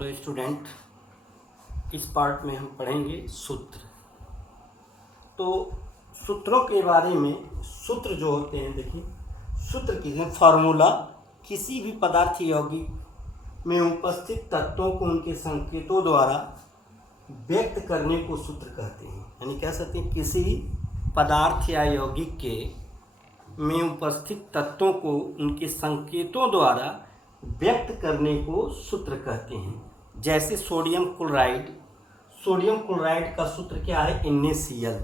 Hello student, इस part में हम पढ़ेंगे सूत्र। तो सूत्रों के बारे में, सूत्र जो होते हैं, देखिए सूत्र किसी फार्मूला किसी भी पदार्थ यौगिक में उपस्थित तत्वों को उनके संकेतों द्वारा व्यक्त करने को सूत्र कहते हैं। यानी कह सकते हैं किसी पदार्थ या यौगिक के में उपस्थित तत्वों को उनके संकेतों द्वारा व्यक्त करने को सूत्र कहते हैं। जैसे सोडियम क्लोराइड का सूत्र क्या है? NaCl।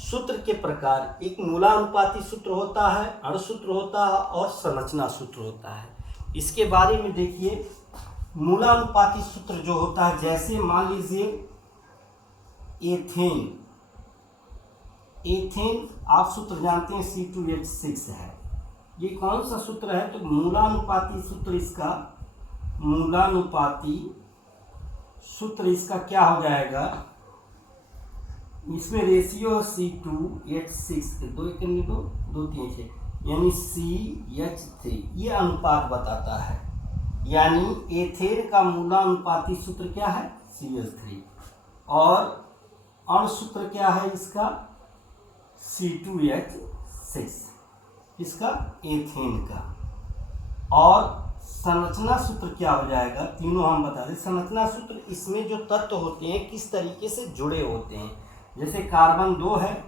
सूत्र के प्रकार एक मूलानुपाती सूत्र होता है, अणुसूत्र होता है और संरचना सूत्र होता है। इसके बारे में देखिए, मूलानुपाती सूत्र जो होता है, जैसे मान लीजिए एथेन आप सूत्र जानते हैं C2H6 है। ये कौन सा सूत्र है? तो मूलानुपाती सूत्र इसका क्या हो जाएगा? इसमें रेशियो C2H6 दो 3 6 यानी CH3, ये अनुपात बताता है। यानी एथेन का मूलानुपाती सूत्र क्या है? CH3। और अणुसूत्र क्या है इसका? C2H6, इसका एथेन का। और संरचना सूत्र क्या हो जाएगा? तीनों हम बता दें। संरचना सूत्र, इसमें जो तत्व होते हैं किस तरीके से जुड़े होते हैं। जैसे कार्बन 2 है,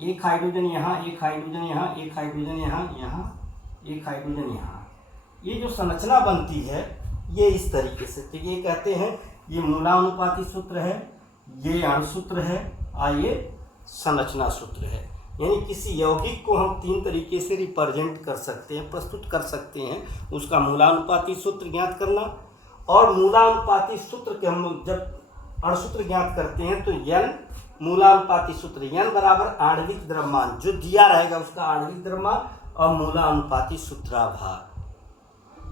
एक हाइड्रोजन यहाँ, एक हाइड्रोजन यहाँ, एक हाइड्रोजन यहाँ, एक हाइड्रोजन यहाँ। ये जो संरचना बनती है ये इस तरीके से, तो ये कहते हैं ये मूलानुपाती सूत्र है, ये अणुसूत्र है और ये संरचना सूत्र है। यानी किसी यौगिक को हम 3 तरीके से रिप्रेजेंट कर सकते हैं, प्रस्तुत कर सकते हैं। उसका मूलानुपाती सूत्र ज्ञात करना, और मूलानुपाती सूत्र के हम जब अणुसूत्र ज्ञात करते हैं तो N मूलानुपाती सूत्र, N बराबर आणविक द्रव्यमान, जो दिया रहेगा उसका आणविक द्रव्यमान और मूलानुपाती सूत्राभार।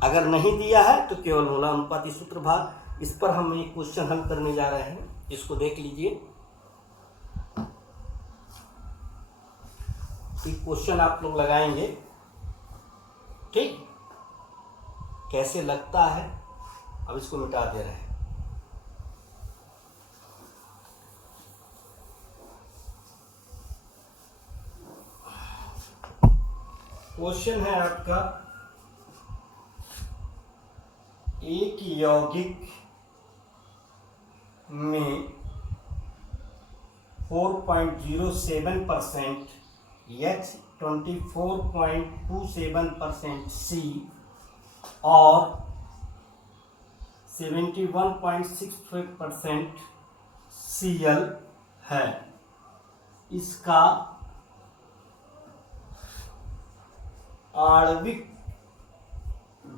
अगर नहीं दिया है तो केवल मूलानुपाती सूत्रभार। इस पर हम एक क्वेश्चन हल करने जा रहे हैं, इसको देख लीजिए। एक क्वेश्चन आप लोग लगाएंगे, ठीक? कैसे लगता है, अब इसको मिटा दे रहे हैं। क्वेश्चन है आपका, एक यौगिक में 4.07% H, 24.27% C और 71.65% Cl है। इसका आणविक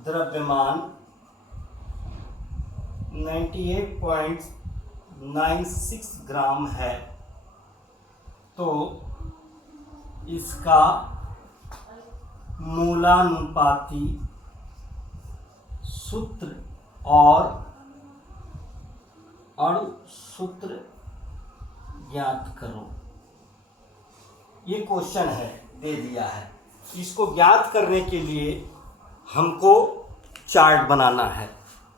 द्रव्यमान 98.96 ग्राम है। तो इसका मूलानुपाती सूत्र और अणुसूत्र ज्ञात करो। ये क्वेश्चन है, दे दिया है। इसको ज्ञात करने के लिए हमको चार्ट बनाना है।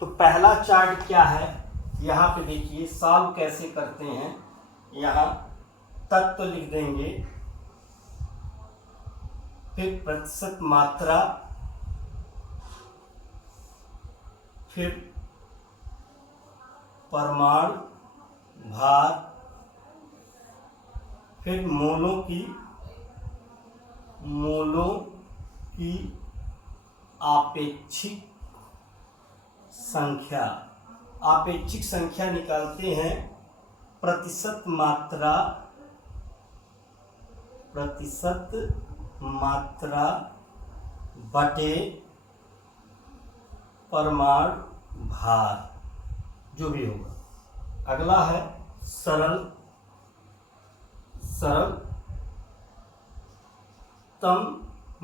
तो पहला चार्ट क्या है, यहाँ पे देखिए सॉल्व कैसे करते हैं। यहाँ तत्व लिख देंगे, फिर प्रतिशत मात्रा, फिर परमाणु भार, फिर मोलों की आपेक्षिक संख्या निकालते हैं। प्रतिशत मात्रा बटे परमाणु भार, जो भी होगा। अगला है सरलतम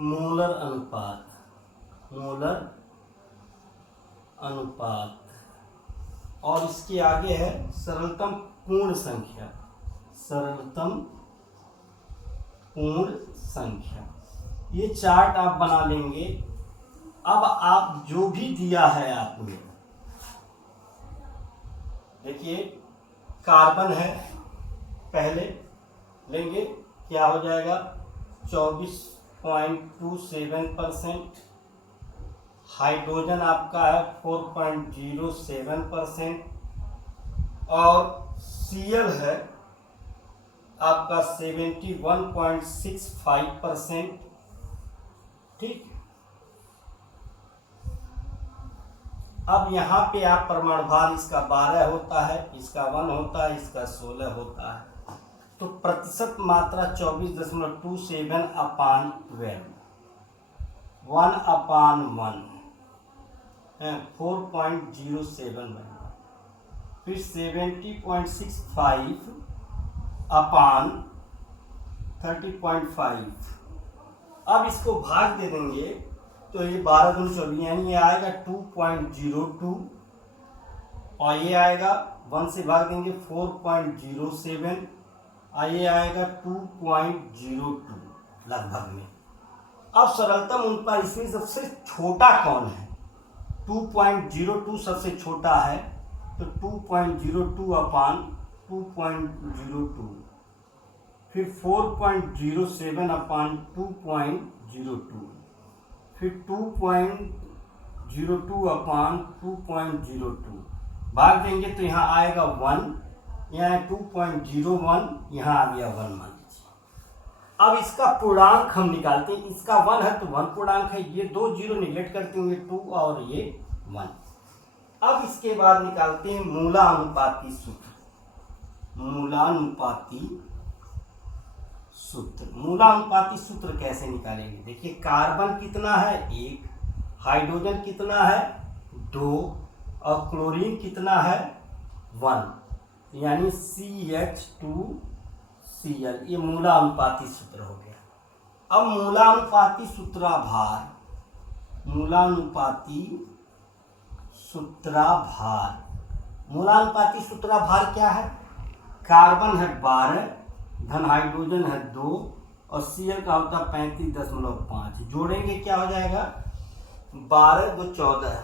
मोलर अनुपात, और इसके आगे है सरलतम पूर्ण संख्या। ये चार्ट आप बना लेंगे। अब आप जो भी दिया है आपने, देखिए कार्बन है, पहले लेंगे क्या हो जाएगा 24.27%, हाइड्रोजन आपका है 4.07% और Cl है आपका 71.65%। ठीक, अब यहाँ पे आप परमाणु भार इसका 12 होता है, इसका 1 होता है, इसका 16 होता है, तो प्रतिशत मात्रा 24.27 अपान 12, 1/1 4.07 बनेगा, फिर 70.65 अपान 30.5। अब इसको भाग दे देंगे तो ये 12 दूनी 24, यानी ये आएगा 2.02 और ये आएगा 1 से भाग देंगे 4.07 और ये आएगा 2.02 लगभग में। अब सरलतम अनुपात इसमें सबसे छोटा कौन है? 2.02 सबसे छोटा है, तो 2.02 अपान 2.02, फिर 4.07 अपान 2.02, फिर 2.02 अपान 2.02 भाग देंगे तो यहाँ आएगा 1, यहाँ 2.01, यहाँ आ गया 1 मान लीजिए। अब इसका पूर्णांक हम निकालते हैं, इसका 1 है तो 1 पूर्णांक है, ये 2 जीरो निगलेक्ट करते होंगे 2 और ये 1। अब इसके बाद निकालते हैं मूलानुपाती सूत्र। मूलानुपाती सूत्र, मूलानुपाती सूत्र कैसे निकालेंगे? देखिए कार्बन कितना है 1, हाइड्रोजन कितना है 2 और क्लोरीन कितना है 1, यानी CH2Cl, ये मूलानुपाती सूत्र हो गया। अब मूलानुपाती सूत्राभार, मूलानुपाती सूत्राभार, मूलानुपाती सूत्राभार क्या है? कार्बन है 12, धन हाइड्रोजन है 2 और Cl का होता है 35.5। जोड़ेंगे क्या हो जाएगा 12 2 14,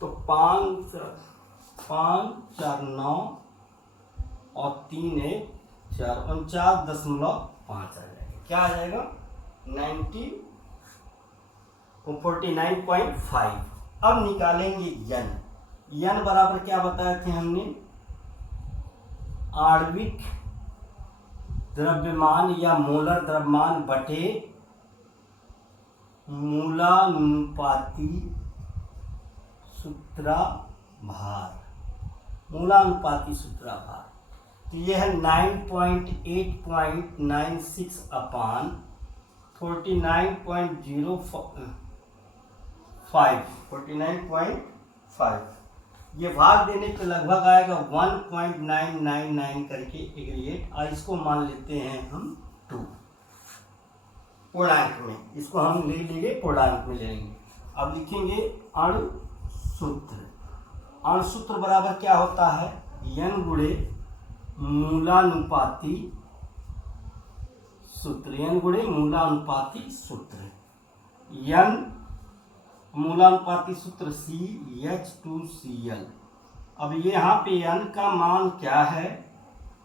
तो 5 4 9 और 3 1 4 49.5 आ जाएगा। क्या आ जाएगा 49.5। अब निकालेंगे यन। यन बराबर क्या बताए थे हमने? आणविक द्रव्यमान या मोलर द्रव्यमान बटे मूलानुपाती सूत्राभार, मूलानुपाती सूत्राभार। तो यह है 9.8.96 अपान 49.05, ये भाग देने पे लगभग आएगा 1.999 करके एग्रीगेट, और इसको मान लेते हैं हम 2 पूर्णांक में, इसको हम ले लेंगे पूर्णांक में ले लेंगे। अब लिखेंगे अणुसूत्र। अणुसूत्र बराबर क्या होता है? n गुणे मूलानुपाती सूत्र, n गुणे मूलानुपाती सूत्र, n मूलानुपाती सूत्र CH2Cl। अब ये यहाँ पे n का मान क्या है?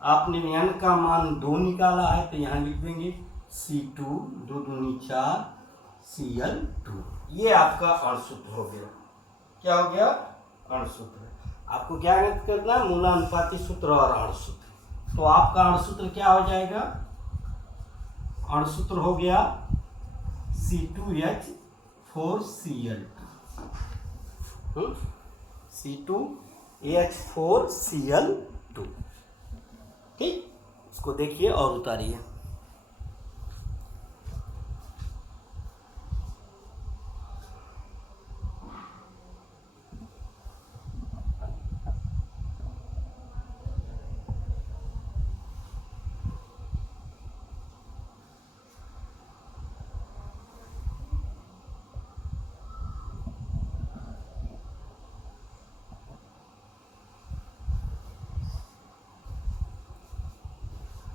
आपने n का मान 2 निकाला है तो यहाँ लिख देंगे C2 2 दूनी 4 Cl2। ये आपका अणुसूत्र हो गया। क्या हो गया? अणुसूत्र। आपको क्या करना है? मूलानुपाती सूत्र और अणुसूत्र। तो आपका अणुसूत्र क्या हो जाएगा? अणुसूत्र हो गया C2H4Cl2, C2H4Cl2। ठीक, इसको देखिए और उतारिए।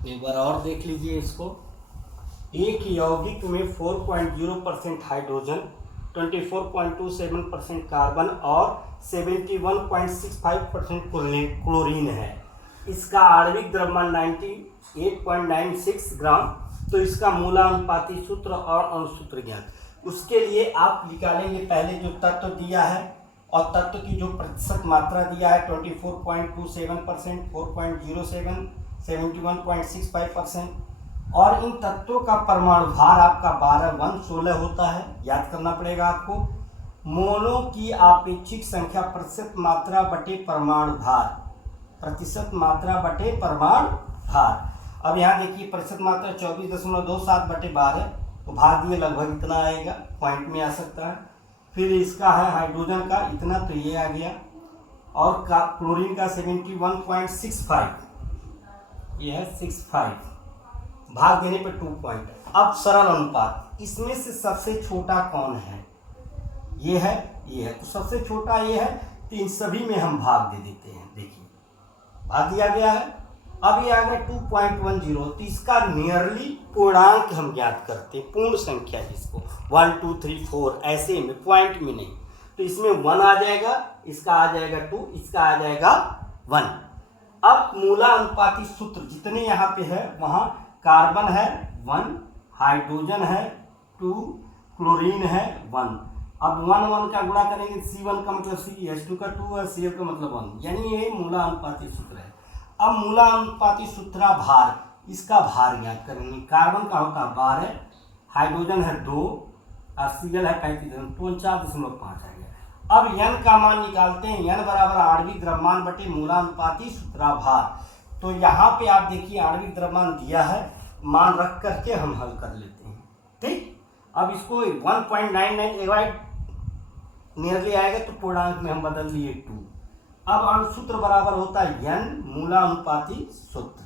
एक बार और देख लीजिए इसको। एक यौगिक में 4.0% हाइड्रोजन 24.27% कार्बन और 71.65% क्लोरीन है। इसका आणविक द्रव्यमान 98.96 ग्राम। तो इसका मूलानुपाती सूत्र और अणुसूत्र ज्ञान, उसके लिए आप निकालेंगे पहले जो तत्व दिया है और तत्व की जो प्रतिशत मात्रा दिया है 24.27%, 4.07, 71.65%, और इन तत्वों का परमाणु भार आपका 12 होता है, याद करना पड़ेगा आपको। मोलों की आपेक्षिक संख्या प्रतिशत मात्रा बटे परमाणु भार, प्रतिशत मात्रा बटे परमाणु भार। अब यहाँ देखिए प्रतिशत मात्रा 24.27 बटे 12, तो भाग दिए लगभग इतना आएगा, पॉइंट में आ सकता है। फिर इसका है हाइड्रोजन का इतना, तो ये आ गया, और क्लोरीन का 71.65, ये है 65, भाग देने पर 2 पॉइंट। अब सरल अनुपात, इसमें से सबसे छोटा कौन है? ये है, ये है, तो सबसे छोटा ये है, तो इन सभी में हम भाग दे देते हैं। देखिए भाग दिया गया है। अब ये आ गया 2.10, तो इसका नियरली पूर्णांक हम ज्ञात करते हैं, पूर्ण संख्या जिसको 1 2 3 4 ऐसे में, पॉइंट में नहीं। तो इसमें 1 आ जाएगा, इसका आ जाएगा 2, इसका आ जाएगा 1। अब मूलानुपाती सूत्र जितने यहाँ पे है, वहाँ कार्बन है 1, हाइड्रोजन है 2, क्लोरीन है 1। अब 1 1 का गुणा करेंगे, C1 का मतलब CH2 का 2 है, Cl का मतलब 1, यानी ये मूलानुपाती सूत्र है। अब मूलानुपाती सूत्र भार, इसका भार ज्ञात करेंगे। कार्बन का होता है 12, हाइड्रोजन है 2 और Cl है 35, 49.5 आ गया। अब n का मान निकालते हैं, n बराबर आणविक द्रव्यमान बटे मूलानुपाती सूत्र भार। तो यहाँ पे आप देखिए आणविक द्रव्यमान दिया है, मान रख करके हम हल कर लेते हैं, ठीक। अब इसको 1.99 नियरली आएगा, तो पूर्णांक में हम बदल लिए 2। अब अणुसूत्र बराबर होता है n मूलानुपाती सूत्र,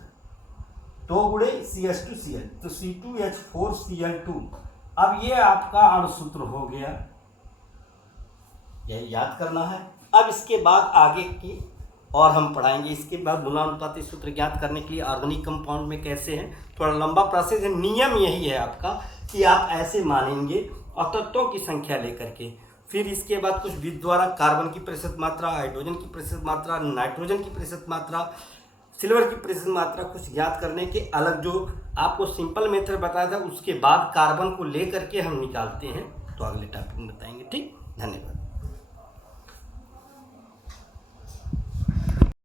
2 गुणे CH2Cl, तो C2H4Cl2। अब ये आपका अणुसूत्र हो गया, यही याद करना है। अब इसके बाद आगे की और हम पढ़ाएंगे। इसके बाद मूलानुपाती सूत्र ज्ञात करने के लिए ऑर्गेनिक कंपाउंड में कैसे हैं, थोड़ा लंबा प्रोसेस है। नियम यही है आपका कि आप ऐसे मानेंगे और तत्वों की संख्या लेकर के, फिर इसके बाद कुछ विधि द्वारा कार्बन की प्रतिशत मात्रा, हाइड्रोजन की प्रतिशत मात्रा, नाइट्रोजन की प्रतिशत मात्रा, सिल्वर की प्रतिशत मात्रा कुछ ज्ञात करने के अलग जो आपको सिंपल मेथड बताया था, उसके बाद कार्बन को ले करके हम निकालते हैं। तो अगले टॉपिक में बताएंगे, ठीक। धन्यवाद।